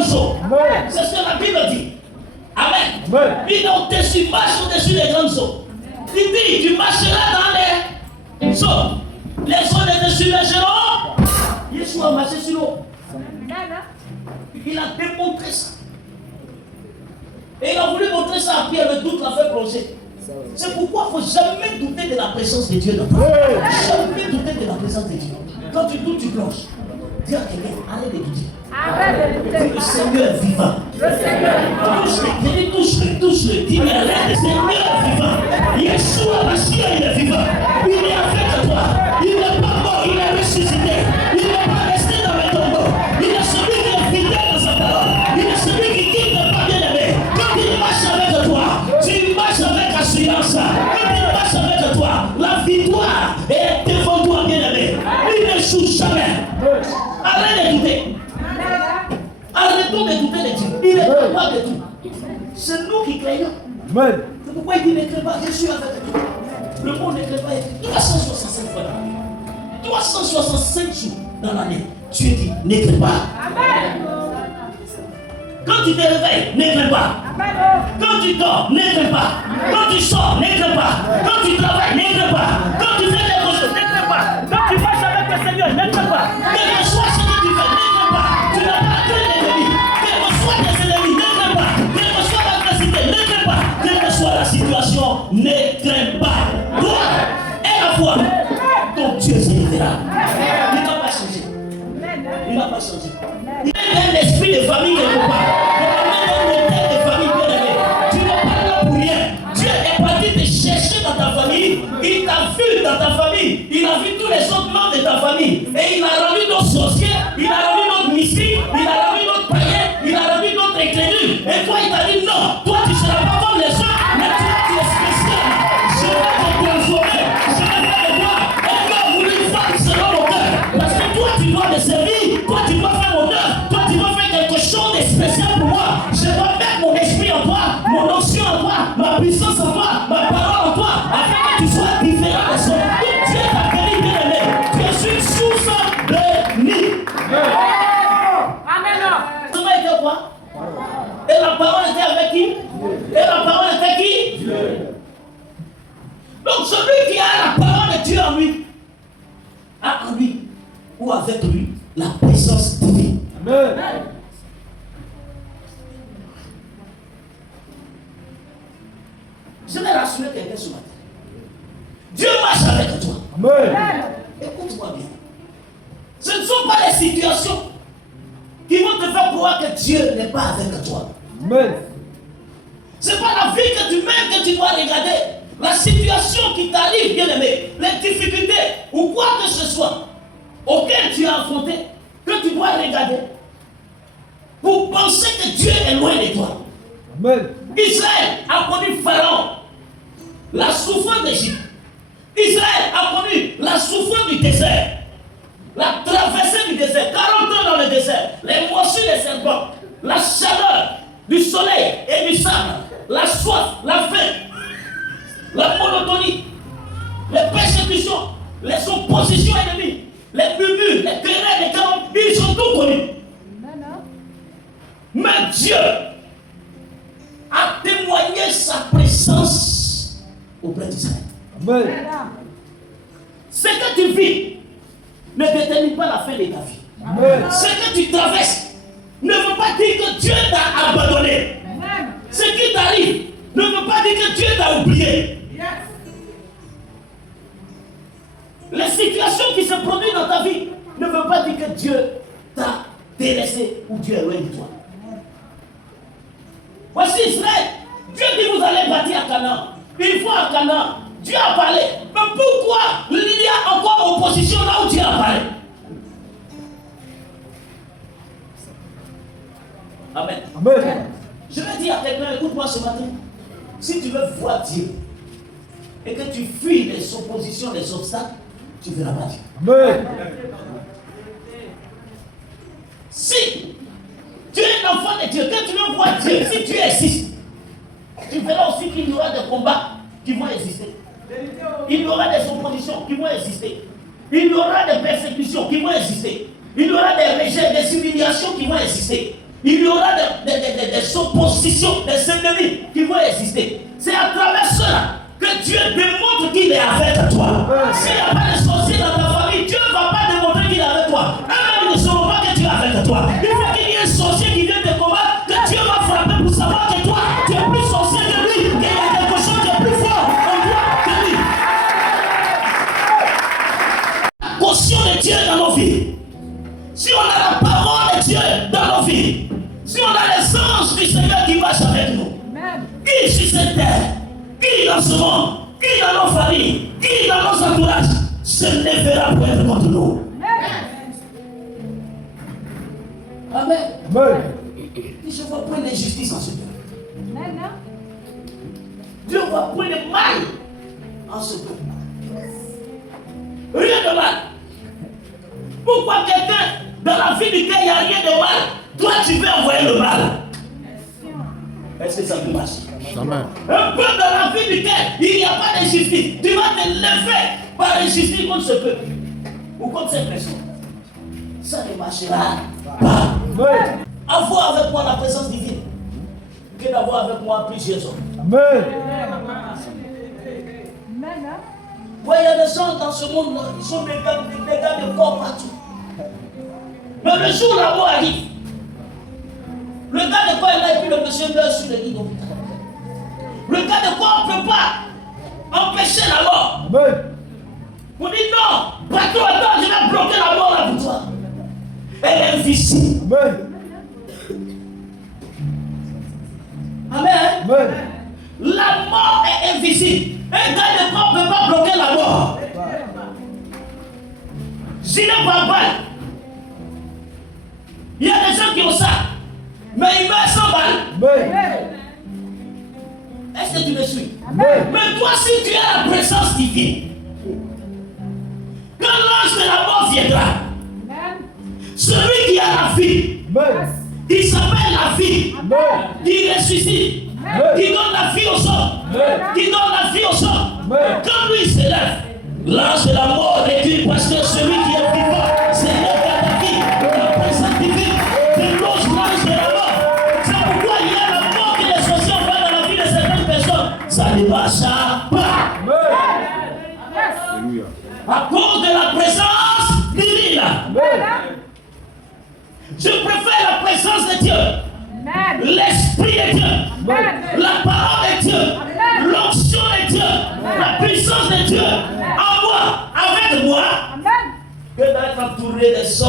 grandes eaux. C'est ce que la Bible dit. Amen. Il dit, tu marches au-dessus des grandes eaux. Il dit, tu marcheras dans les eaux. Les eaux ne te submergeront. Yeshua a marché sur l'eau. Il a démontré ça. Et il a voulu montrer ça à Pierre, le doute l'a fait plonger. C'est pourquoi il ne faut jamais douter de la présence de Dieu dans ta vie. Jamais douter de la présence de Dieu. Quand tu doutes, tu plonges. Dis à quelqu'un, arrête de douter. Le Seigneur est vivant. Touche-le. Dis-lui, arrête, le Seigneur est vivant. Yeshua Mashiach, il est vivant. Il est avec toi. Il n'est pas mort, il est ressuscité. Il n'est pas resté dans le tombeau. Il est celui qui est fidèle dans sa parole. Il est celui qui quitte le pas bien-aimé. Quand il marche avec toi, tu marches avec assurance. Quand il marche avec toi, la victoire est devant toi, bien-aimé. Il n'échoue jamais. Arrête de douter. Arrêtons de douter de Dieu. Il est capable de tout. C'est nous qui créons. C'est pourquoi il dit ne crée pas. Je suis avec toi. Le monde ne crée pas. 365 fois dans l'année. 365 jours dans l'année. Tu dis ne crée pas. Quand tu te réveilles, ne crée pas. Quand tu dors, ne crée pas. Quand tu sors, ne crée pas. Quand tu travailles, ne crée pas. Quand tu fais quelque chose, ne crée pas. Quand tu marches avec le Seigneur, ne crée pas. Quel que soit ce que tu fais, ne crée pas. Tu n'as pas que l'ennemi. Quel que soit tes ennemis, ne crée pas. Quelle que soit l'adversité, ne crée pas. Quelle que soit la situation, ne crée pas. Toi et la foi, ton Dieu se révélera. Il n'a pas changé. Il n'a pas changé. Il a un esprit de famille quelque part. Il a même un hôtel de famille bien aimé. Tu n'es pas là pour rien. Dieu est parti te chercher dans ta famille. Il t'a vu dans ta famille. Il a vu tous les autres membres de ta famille. Et il a rendu nos sorciers. Il a rendu notre mystique. Il a rendu notre païen. Il a rendu notre incrédule. Et toi, il t'a dit non. Toi, tu ne seras pas comme les autres. Mais toi, tu es spécial. Je vais te transformer. Je vais faire de toi un homme ou une femme selon mon cœur. Parce que toi, tu dois me servir. Toi, tu dois faire mon œuvre. Toi, tu dois faire quelque chose de spécial pour moi. Je dois mettre mon esprit en toi, mon onction en toi, ma puissance en toi, ma parole en toi, afin que tu sois différent des autres. Dieu t'a béni, bien-aimé. Tu es une source bénie. Amen. Ça m'a été quoi? Et la parole était avec qui? Et la parole était qui? Dieu. Donc celui qui a la parole de Dieu en lui, a en lui ou avec lui la présence divine. Amen. Je vais rassurer quelqu'un ce matin. Dieu marche avec toi. Amen. Écoute-moi bien. Ce ne sont pas les situations qui vont te faire croire que Dieu n'est pas avec toi. Amen. Ce n'est pas la vie que tu mènes que tu dois regarder. La situation qui t'arrive, bien aimé, les difficultés ou quoi que ce soit auquel tu as affronté, que tu dois regarder pour penser que Dieu est loin de toi. Amen. Israël a connu Pharaon, la souffrance d'Égypte. Israël a connu la souffrance du désert, la traversée du désert, 40 ans dans le désert, les morsures des serpents, la chaleur du soleil et du sable, la soif, la faim, la monotonie, les persécutions, les oppositions ennemies, les murmures, les querelles, les calomnies, ils ont tout connu. Mais Dieu a témoigné sa présence auprès d'Israël. Amen. Ce que tu vis ne détermine pas la fin de ta vie. Amen. Ce que tu traverses ne veut pas dire que Dieu t'a abandonné. Amen. Ce qui t'arrive ne veut pas dire que Dieu t'a oublié. Yes. Les situations qui se produisent dans ta vie ne veut pas dire que Dieu t'a délaissé ou Dieu est loin de toi. Voici Israël. Dieu dit vous allez bâtir à Canaan. Une fois à Canaan, Dieu a parlé. Mais pourquoi il y a encore opposition là où Dieu a parlé? Amen. Amen. Je vais dire à quelqu'un, écoute-moi ce matin. Si tu veux voir Dieu et que tu fuis les oppositions, les obstacles, tu ne verras pas Dieu. Amen. Si tu es un enfant de Dieu, quand tu veux voir Dieu, si tu existes, tu verras aussi qu'il y aura des combats qui vont exister. Il y aura des oppositions qui vont exister. Il y aura des persécutions qui vont exister. Il y aura des rejets, des humiliations qui vont exister. il y aura des oppositions, des ennemis qui vont exister. C'est à travers cela que Dieu démontre qu'il est avec toi. S'il n'y a pas de sorciers dans ta famille, Dieu ne va pas démontrer qu'il est avec toi. Eux-mêmes, ils ne sauront pas que tu es avec toi. Il faut qu'il y ait un sorcier qui vient te combattre, que Dieu va frapper pour savoir que toi, tu es plus sorcier que lui, qu'il y a quelque chose de plus fort en toi que lui. Caution de Dieu dans nos vies. Si on a la parole de Dieu dans nos vies, si on a l'essence du Seigneur qui marche avec nous, qui sur cette terre, qui dans ce monde, qui dans nos familles, qui dans nos entourages, se lèvera pour être contre nous. Amen. Je vois point d'injustice en ce peuple. Dieu voit point de mal en ce peuple. Rien de mal. Pourquoi quelqu'un dans la vie duquel il n'y a rien de mal, toi tu veux envoyer le mal? Est-ce que ça peut marcher? Amen. Un peuple dans la vie duquel il n'y a pas d'injustice, tu vas te lever par injustice contre ce peuple ou contre cette personne. Ça ne marchera pas. Avoir avec moi la présence divine que d'avoir avec moi plusieurs hommes. Amen. Ouais, il y a des gens dans ce monde, ils sont des gars de corps partout. Mais le jour où la mort arrive, le gars de corps est là et puis le monsieur meurt sur le lit d'hôpital. Le gars de corps ne peut pas empêcher la mort. On dit non, patron, attends, je vais bloquer la mort là pour toi. Elle est invisible. Amen. La mort est invisible. Un gars de corps ne peut pas bloquer la mort. S'il n'est pas balle, il y a des gens qui ont ça, mais ils meurent sans balle. Est-ce que tu me suis? Mais toi, si tu as la présence divine, quand l'ange de la mort viendra, celui qui a la vie, qui s'appelle la vie, qui ressuscite, qui donne la vie aux hommes, qui donne la vie aux hommes, quand lui se lève, l'ange de la mort réclame parce que celui qui est vivant, c'est l'homme qui a la vie, la présence divine, délonge l'ange de la mort. C'est pourquoi il y a la mort que les sorciers ont fait dans la vie de certaines personnes. Ça ne marchera pas. À cause de la présence divine. Je préfère la présence de Dieu, l'Esprit de Dieu, la parole de Dieu, l'onction de Dieu, la puissance de Dieu en moi, avec moi, que d'être entouré des hommes.